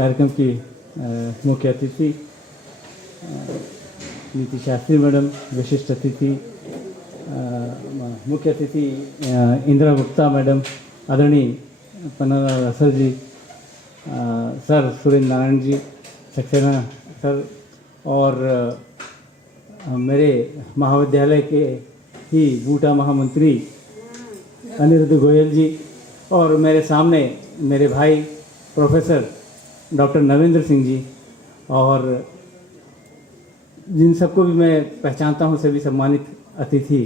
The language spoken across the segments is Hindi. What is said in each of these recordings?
कार्यक्रम की मुख्य अतिथि नीति शास्त्री मैडम, विशिष्ट अतिथि मुख्य अतिथि इंदिरा गुप्ता मैडम, आदरणीय पन्ना सर जी, सर सुरेंद्र नारायण जी, सक्सेना सर, और मेरे महाविद्यालय के ही बूटा महामंत्री अनिरुद्ध गोयल जी, और मेरे सामने मेरे भाई प्रोफेसर डॉक्टर नवेंद्र सिंह जी, और जिन सबको भी मैं पहचानता हूं, सभी सम्मानित अतिथि।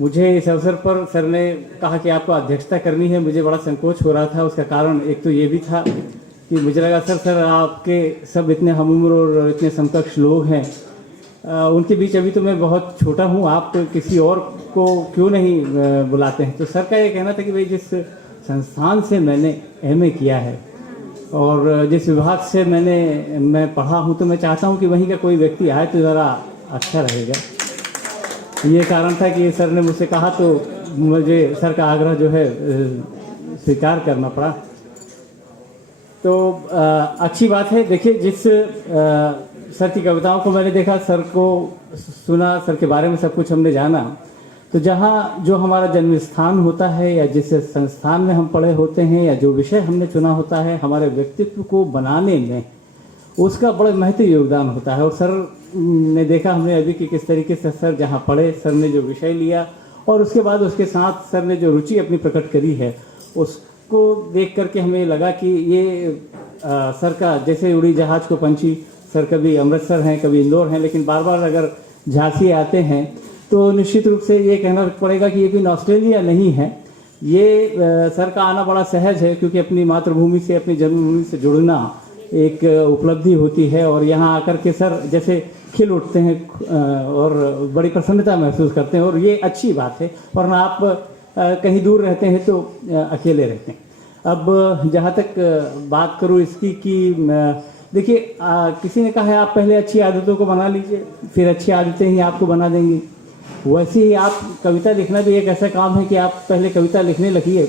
मुझे इस अवसर पर सर ने कहा कि आपको अध्यक्षता करनी है। मुझे बड़ा संकोच हो रहा था। उसका कारण एक तो ये भी था कि मुझे लगा सर आपके सब इतने हमउम्र और इतने समकक्ष लोग हैं, उनके बीच अभी तो मैं बहुत छोटा हूँ, आप किसी और को क्यों नहीं बुलाते हैं। तो सर का ये कहना था कि भाई जिस संस्थान से मैंने एमए किया है और जिस विभाग से मैं पढ़ा हूँ, तो मैं चाहता हूँ कि वहीं का कोई व्यक्ति आए तो ज़रा अच्छा रहेगा। ये कारण था कि सर ने मुझसे कहा, तो मुझे सर का आग्रह जो है स्वीकार करना पड़ा। तो अच्छी बात है। देखिए, जिस सर की कविताओं को मैंने देखा, सर को सुना, सर के बारे में सब कुछ हमने जाना, तो जहाँ जो हमारा जन्म स्थान होता है या जिस संस्थान में हम पढ़े होते हैं या जो विषय हमने चुना होता है, हमारे व्यक्तित्व को बनाने में उसका बड़ा महत्व योगदान होता है। और सर ने देखा हमने अभी कि किस तरीके से सर जहाँ पढ़े, सर ने जो विषय लिया और उसके बाद उसके साथ सर ने जो रुचि अपनी प्रकट करी है, उसको देख करके हमें लगा कि ये सर का जैसे उड़ी जहाज को पंछी, सर कभी अमृतसर हैं, कभी इंदौर हैं, लेकिन बार बार अगर झांसी आते हैं तो निश्चित रूप से ये कहना पड़ेगा कि ये कोई ऑस्ट्रेलिया नहीं है। ये सर का आना बड़ा सहज है, क्योंकि अपनी मातृभूमि से, अपनी जन्मभूमि से जुड़ना एक उपलब्धि होती है। और यहाँ आकर के सर जैसे खिल उठते हैं और बड़ी प्रसन्नता महसूस करते हैं, और ये अच्छी बात है। वरना आप कहीं दूर रहते हैं तो अकेले रहते हैं। अब जहाँ तक बात करूँ इसकी कि देखिए, किसी ने कहा है आप पहले अच्छी आदतों को बना लीजिए, फिर अच्छी आदतें ही आपको बना देंगी। वैसे ही आप कविता लिखना भी एक ऐसा काम है कि आप पहले कविता लिखने लगिए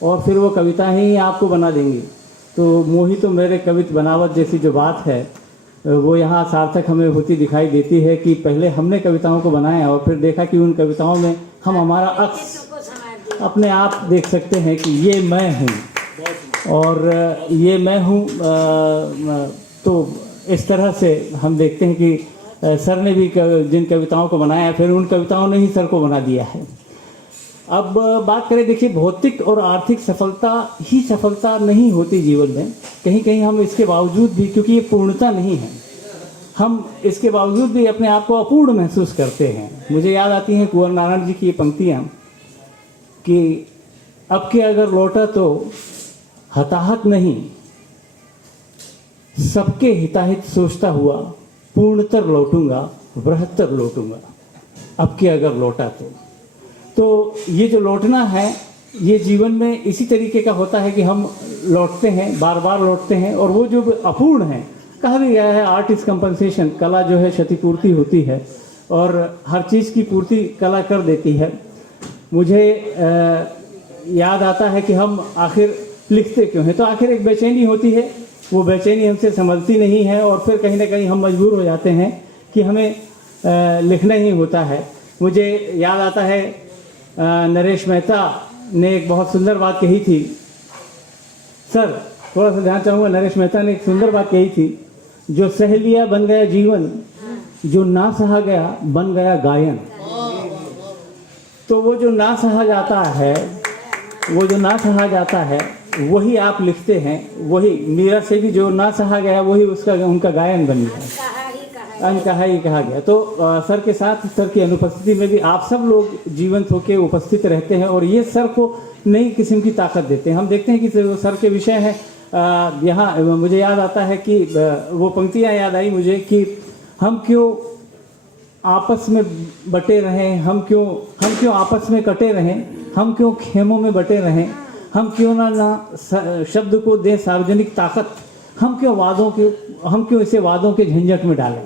और फिर वो कविता ही आपको बना देंगी। तो मोही तो मेरे कवित बनावट जैसी जो बात है, वो यहाँ सार्थक हमें होती दिखाई देती है कि पहले हमने कविताओं को बनाया और फिर देखा कि उन कविताओं में हम हमारा अक्स अपने आप देख सकते हैं कि ये मैं हूँ और ये मैं हूँ। तो इस तरह से हम देखते हैं कि सर ने भी जिन कविताओं को बनाया, फिर उन कविताओं ने ही सर को बना दिया है। अब बात करें, देखिए, भौतिक और आर्थिक सफलता ही सफलता नहीं होती जीवन में। कहीं कहीं हम इसके बावजूद भी, क्योंकि ये पूर्णता नहीं है, हम इसके बावजूद भी अपने आप को अपूर्ण महसूस करते हैं। मुझे याद आती हैं कुंवर नारायण जी की ये पंक्तियाँ कि अब के अगर लौटा तो हताहत नहीं, सबके हिताहित सोचता हुआ, पूर्णतर लौटूंगा, बृहत्तर लौटूंगा। अब के अगर लौटा तो ये जो लौटना है, ये जीवन में इसी तरीके का होता है कि हम लौटते हैं, बार बार लौटते हैं। और वो जो अपूर्ण है, कहा भी गया है आर्ट इज कंपनसेशन, कला जो है क्षतिपूर्ति होती है और हर चीज़ की पूर्ति कला कर देती है। मुझे याद आता है कि हम आखिर लिखते क्यों हैं, तो आखिर एक बेचैनी होती है, वो बेचैनी हमसे संभलती नहीं है और फिर कहीं ना कहीं हम मजबूर हो जाते हैं कि हमें लिखना ही होता है। मुझे याद आता है नरेश मेहता ने एक बहुत सुंदर बात कही थी। सर, थोड़ा सा ध्यान चाहूँगा। नरेश मेहता ने एक सुंदर बात कही थी, जो सह लिया बन गया जीवन, जो ना सहा गया बन गया गायन। तो वो जो ना सहा जाता है, वो जो ना सहा जाता है वही आप लिखते हैं। वही मीरा से भी जो ना सहा गया वही उनका गायन बन गया, अनकहा ही कहा गया। तो सर के साथ, सर की अनुपस्थिति में भी आप सब लोग जीवंत होकर उपस्थित रहते हैं और ये सर को नई किस्म की ताकत देते हैं। हम देखते हैं कि सर के विषय हैं यहाँ। मुझे याद आता है कि वो पंक्तियाँ याद आई मुझे कि हम क्यों आपस में बटे रहें, हम क्यों आपस में कटे रहें, हम क्यों खेमों में बटे रहें, हम क्यों ना शब्द को दें सार्वजनिक ताकत, हम क्यों इसे वादों के झंझट में डालें।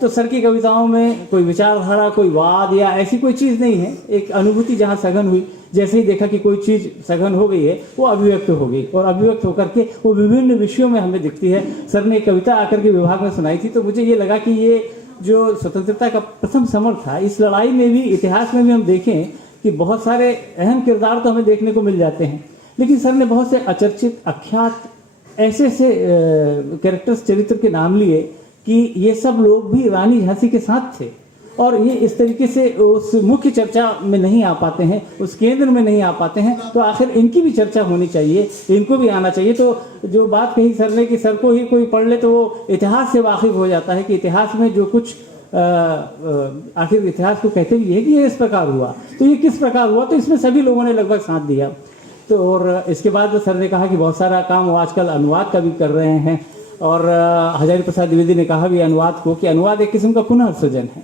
तो सर की कविताओं में कोई विचारधारा, कोई वाद या ऐसी कोई चीज़ नहीं है। एक अनुभूति जहाँ सघन हुई, जैसे ही देखा कि कोई चीज़ सघन हो गई है, वो अभिव्यक्त हो गई और अभिव्यक्त होकर के वो विभिन्न विषयों में हमें दिखती है। सर ने एक कविता आकर के विभाग में सुनाई थी, तो मुझे ये लगा कि ये जो स्वतंत्रता का प्रथम समर था, इस लड़ाई में भी, इतिहास में भी हम देखें कि बहुत सारे अहम किरदार तो हमें देखने को मिल जाते हैं, लेकिन सर ने बहुत से अचर्चित, अख्यात ऐसे ऐसे कैरेक्टर्स, चरित्र के नाम लिए कि ये सब लोग भी रानी झांसी के साथ थे और ये इस तरीके से उस मुख्य चर्चा में नहीं आ पाते हैं, उस केंद्र में नहीं आ पाते हैं। तो आखिर इनकी भी चर्चा होनी चाहिए, इनको भी आना चाहिए। तो जो बात कही सर ने कि सर को ही कोई पढ़ ले तो वो इतिहास से वाकिफ हो जाता है कि इतिहास में जो कुछ आखिर इतिहास को कहते भी है कि ये इस प्रकार हुआ, तो ये किस प्रकार हुआ, तो इसमें सभी लोगों ने लगभग साथ दिया। तो और इसके बाद सर ने कहा कि बहुत सारा काम वो आजकल अनुवाद का भी कर रहे हैं और हजारी प्रसाद द्विवेदी ने कहा भी अनुवाद को कि अनुवाद एक किस्म का पुनर्सृजन है।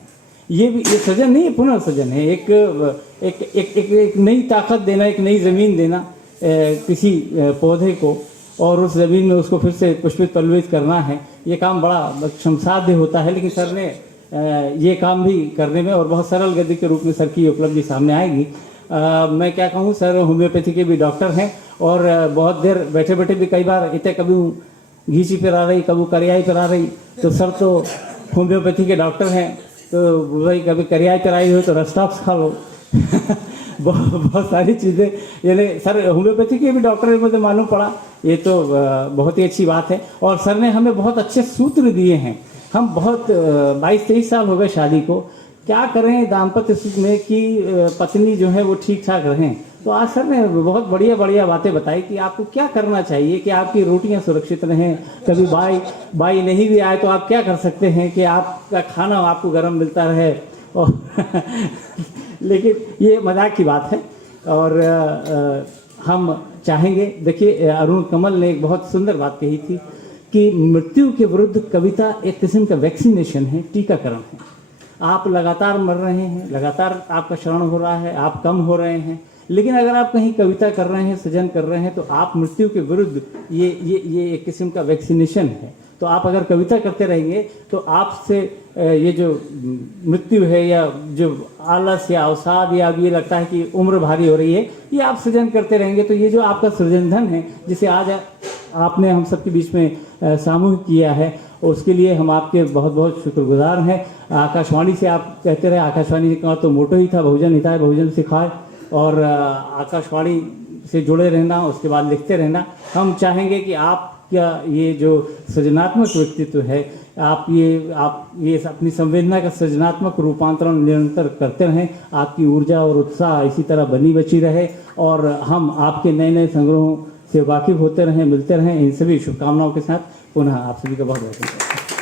ये भी, ये सृजन नहीं है, पुनर्सृजन है। एक एक एक एक, एक नई ताकत देना, एक नई ज़मीन देना किसी पौधे को और उस ज़मीन में उसको फिर से पुष्पित पल्लवित करना है। ये काम बड़ा श्रमसाध्य होता है, लेकिन सर ने ये काम भी करने में और बहुत सरल गति के रूप में सर की उपलब्धि सामने आएगी। मैं क्या कहूँ, सर होम्योपैथी के भी डॉक्टर हैं और बहुत देर बैठे बैठे भी कई बार इतने कभी घीची पर आ रही, कभी करियाई पर आ रही, तो सर तो होम्योपैथी के डॉक्टर हैं, तो भाई कभी करियाई पर आई हो तो रस्टॉक्स खा लो बहुत सारी चीज़ें, यानी सर होम्योपैथी के भी डॉक्टर है, मुझे मालूम पड़ा। ये तो बहुत ही अच्छी बात है और सर ने हमें बहुत अच्छे सूत्र दिए हैं। हम बहुत 22-23 साल हो गए शादी को, क्या करें दाम्पत्य सुख में कि पत्नी जो है वो ठीक ठाक रहें। तो आज सर ने बहुत बढ़िया बढ़िया बातें बताई कि आपको क्या करना चाहिए कि आपकी रोटियां सुरक्षित रहें, कभी बाई नहीं भी आए तो आप क्या कर सकते हैं कि आपका खाना आपको गर्म मिलता रहे और लेकिन ये मजाक की बात है और हम चाहेंगे, देखिए अरुण कमल ने एक बहुत सुंदर बात कही थी कि मृत्यु के विरुद्ध कविता एक किस्म का वैक्सीनेशन है, टीकाकरण है। आप लगातार मर रहे हैं, लगातार आपका क्षरण हो रहा है, आप कम हो रहे हैं, लेकिन अगर आप कहीं कविता कर रहे हैं, सृजन कर रहे हैं, तो आप मृत्यु के विरुद्ध ये एक किस्म का वैक्सीनेशन है। तो आप अगर कविता करते रहेंगे तो आपसे ये जो मृत्यु है या जो आलस या अवसाद या अब ये लगता है कि उम्र भारी हो रही है, ये आप सृजन करते रहेंगे तो ये जो आपका सृजन धन है जिसे आज आपने हम सबके बीच में सामूहिक किया है, उसके लिए हम आपके बहुत बहुत शुक्रगुजार हैं। आकाशवाणी से आप कहते रहे, आकाशवाणी का तो मोटो ही था बहुजन हिताय बहुजन सिखाए, और आकाशवाणी से जुड़े रहना, उसके बाद लिखते रहना। हम चाहेंगे कि आपका ये जो सृजनात्मक व्यक्तित्व है, आप ये अपनी संवेदना का सृजनात्मक रूपांतरण निरंतर करते रहें, आपकी ऊर्जा और उत्साह इसी तरह बनी बची रहे और हम आपके नए नए संग्रहों से वाकिफ होते रहें, मिलते रहें। इन सभी शुभकामनाओं के साथ पुनः आप सभी का बहुत बहुत धन्यवाद।